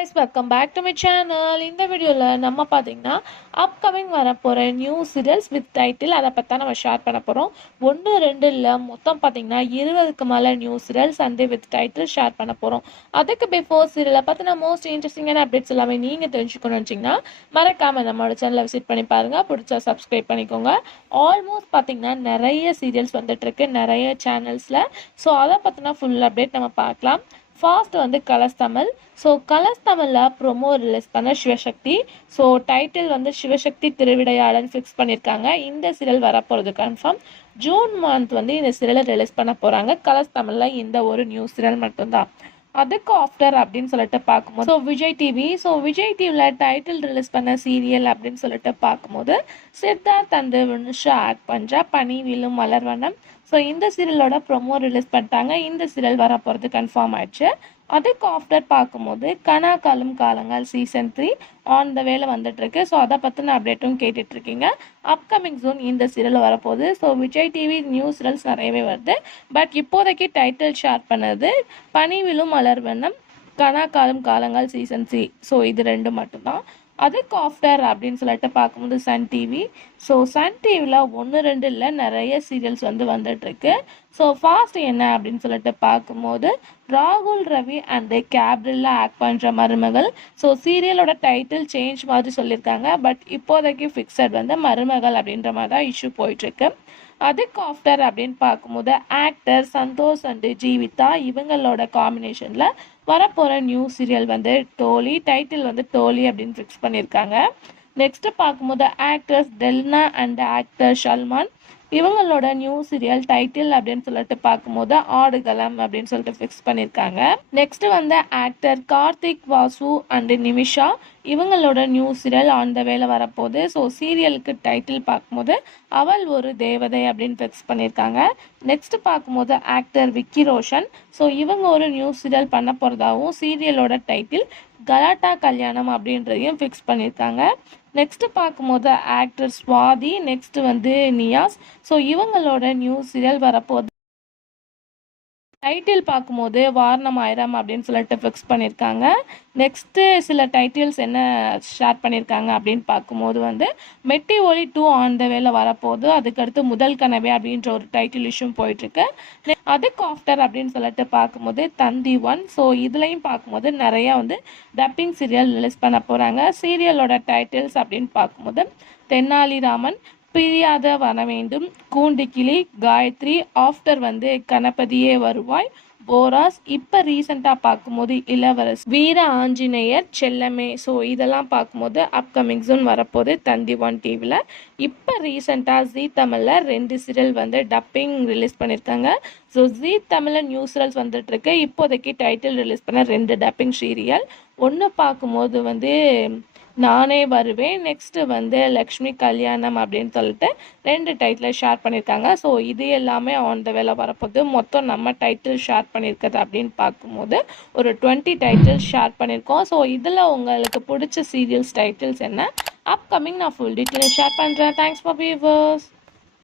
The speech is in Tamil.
guys, welcome back to my channel. இந்த வீடியோல நம்ம பாத்தீங்கன்னா அப்கமிங் வரப்போற நியூ சீரியல்ஸ் வித் டைட்டில் அதை பத்தி நம்ம ஷேர் பண்ண போறோம். 1 2 இல்ல மொத்தம் பாத்தீங்கன்னா 20க்கு மேல new serials and with title share பண்ண போறோம். அதுக்கு பிஃபோர் சீரியலை பத்தின மோஸ்ட் இன்ட்ரெஸ்டிங்கான அப்டேட்ஸ் எல்லாமே நீங்க தெரிஞ்சுக்கணும்னு நினைச்சீங்கன்னா மறக்காம நம்மளோட சேனலை விசிட் பண்ணி பாருங்க. பிடிச்சா சப்ஸ்கிரைப் பண்ணிக்கோங்க. ஆல்மோஸ்ட் பாத்தீங்கன்னா நிறைய சீரியல்ஸ் வந்துட்டு இருக்கு நிறைய சேனல்ஸ்ல. ஸோ அதை பத்தின ஃபுல் அப்டேட் நம்ம பார்க்கலாம். ஃபர்ஸ்ட் வந்து கலர்ஸ் தமிழ். ஸோ கலர்ஸ் தமிழில் ப்ரொமோ ரிலீஸ் பண்ண சிவசக்தி. ஸோ டைட்டில் வந்து சிவசக்தி திருவிடையாடன்னு ஃபிக்ஸ் பண்ணியிருக்காங்க. இந்த சீரியல் வரப்போகிறது கன்ஃபார்ம். ஜூன் மந்த் வந்து இந்த சீரியலை ரிலீஸ் பண்ண போகிறாங்க. கலர்ஸ் தமிழில் இந்த ஒரு நியூ சீரியல் மட்டும்தான். அதுக்கு ஆஃப்டர் அப்படின்னு சொல்லிட்டு பார்க்கும்போது விஜய் டிவி. விஜய் டிவியில் டைட்டில் ரிலீஸ் பண்ண சீரியல் அப்படின்னு சொல்லிட்டு பார்க்கும்போது சித்தார்த் அண்ட் வினுஷா ஆக்ட் பண்ணுற பனி விழும் மலர்வனம். இந்த சீரியலோட ப்ரொமோ ரிலீஸ் பண்ணிட்டாங்க. இந்த சீரியல் வரப்போகிறது கன்ஃபார்ம் ஆயிடுச்சு. அதுக்கு ஆஃப்டர் பார்க்கும்போது கனா காலம் காலங்கள் சீசன் 3 ஆன் த வேல வந்துட்டு இருக்கு. அதை பற்றின அப்டேட்டும் கேட்டுட்டு இருக்கீங்க. அப்கமிங் ஜூன் இந்த சீரியல் வரப்போகுது. விஜய் டிவி நியூ சீரியல்ஸ் நிறையவே வருது. பட் இப்போதைக்கு டைட்டில் ஷேர் பண்ணது பனிவிலும் மலர்வனம், கனா காலம் காலங்கள் சீசன் 3. இது ரெண்டு மட்டும்தான். அதுக்கு ஆஃப்டர் அப்படின்னு சொல்லிட்டு பார்க்கும்போது சன் டிவி. சன் டிவியில் 1 2 இல்லை நிறைய சீரியல்ஸ் வந்துட்டு இருக்கு. ஃபாஸ்ட் என்ன அப்படின்னு சொல்லிட்டு பார்க்கும்போது ராகுல் ரவி அண்ட் கேப்ரில்லா ஆக்ட் பண்ணுற மருமகள். சீரியலோட டைட்டில் சேஞ்ச் மாதிரி சொல்லியிருக்காங்க. பட் இப்போதைக்கு ஃபிக்ஸட் வந்து மருமகள் அப்படின்ற மாதிரி தான் இஷ்யூ போயிட்டுருக்கு. அதுக்கு ஆஃப்டர் அப்படின்னு பார்க்கும்போது ஆக்டர் சந்தோஷ் அண்ட் ஜீவிதா இவங்களோட காம்பினேஷனில் வரப்போகிற நியூ சீரியல் வந்து டோலி. டைட்டில் வந்து டோலி அப்படின்னு ஃபிக்ஸ் பண்ணியிருக்காங்க. நெக்ஸ்ட் பார்க்கும்போது actors Delna and actor Salman இவங்களோட நியூ சீரியல் டைட்டில் அப்படின்னு சொல்லிட்டு பார்க்கும்போது ஆடுகளம் அப்படின்னு சொல்லிட்டு ஃபிக்ஸ் பண்ணியிருக்காங்க. நெக்ஸ்ட் வந்து ஆக்டர் கார்த்திக் வாசு அண்ட் நிமிஷா இவங்களோட நியூ சீரியல் ஆன் த வேல வரப்போகுது. சீரியலுக்கு டைட்டில் பார்க்கும்போது அவள் ஒரு தேவதை அப்படின்னு ஃபிக்ஸ் பண்ணியிருக்காங்க. நெக்ஸ்ட் பார்க்கும்போது ஆக்டர் விக்கி ரோஷன். இவங்க ஒரு நியூ சீரியல் பண்ண போகிறதாகவும் சீரியலோட டைட்டில் கலாட்டா கல்யாணம் அப்படின்றதையும் ஃபிக்ஸ் பண்ணியிருக்காங்க. நெக்ஸ்ட் பார்க்கும்போது ஆக்டர் ஸ்வாதி. நெக்ஸ்ட் வந்து நியாஸ். இவங்களோட நியூ சீரியல் வரப்போகுது. டைட்டில் பார்க்கும்போது வாரணம் ஆயிரம் அப்படின்னு சொல்லிட்டு ஃபிக்ஸ் பண்ணியிருக்காங்க. நெக்ஸ்ட்டு சில டைட்டில்ஸ் என்ன ஷேர் பண்ணியிருக்காங்க அப்படின்னு பார்க்கும்போது வந்து மெட்டி ஒலி 2 ஆன் த வேல வரப்போகுது. அதுக்கடுத்து முதல் கனவே அப்படின்ற ஒரு டைட்டில் இஷ்யூ போயிட்டுருக்கு. அதுக்கு ஆஃப்டர் அப்படின்னு சொல்லிட்டு பார்க்கும்போது தந்தி 1. இதுலையும் பார்க்கும்போது நிறையா வந்து டப்பிங் சீரியல் ரிலீஸ் பண்ண போகிறாங்க. சீரியலோட டைட்டில்ஸ் அப்படின்னு பார்க்கும்போது தென்னாலிராமன், பிரியாத வர வேண்டும், கூண்டிக்கிளி, காயத்ரி, ஆஃப்டர் வந்து கணபதியே வருவாய், போராஸ், இப்போ ரீசெண்டாக பார்க்கும்போது இளவரசி, வீர ஆஞ்சநேயர், செல்லமே. இதெல்லாம் பார்க்கும்போது அப்கமிங் ஜூன் வரப்போது தந்தி 1 டிவியில். இப்போ ரீசெண்டாக ஜீ தமிழில் 2 சீரியல் வந்து டப்பிங் ரிலீஸ் பண்ணியிருக்காங்க. ஜீ தமிழில் நியூ சீரியல்ஸ் வந்துட்டு இருக்கு. இப்போதைக்கு டைட்டில் ரிலீஸ் பண்ண 2 டப்பிங் சீரியல். ஒன்று பார்க்கும்போது வந்து நானே வருவேன், நெக்ஸ்ட் வந்து லக்ஷ்மி கல்யாணம் அப்படின்னு சொல்லிட்டு 2 டைட்டில் ஷேர் பண்ணியிருக்காங்க. இது எல்லாமே ஆன் த வேல வரப்போகுது. மொத்தம் நம்ம டைட்டில் ஷேர் பண்ணியிருக்கிறது அப்படின்னு பார்க்கும்போது ஒரு 20 டைட்டில் ஷேர் பண்ணியிருக்கோம். இதில் உங்களுக்கு பிடிச்ச சீரியல்ஸ் டைட்டில்ஸ் என்ன அப்கமிங் நான் ஃபுல் டீட்டெயில் ஷேர் பண்ணுறேன். Thanks for viewers.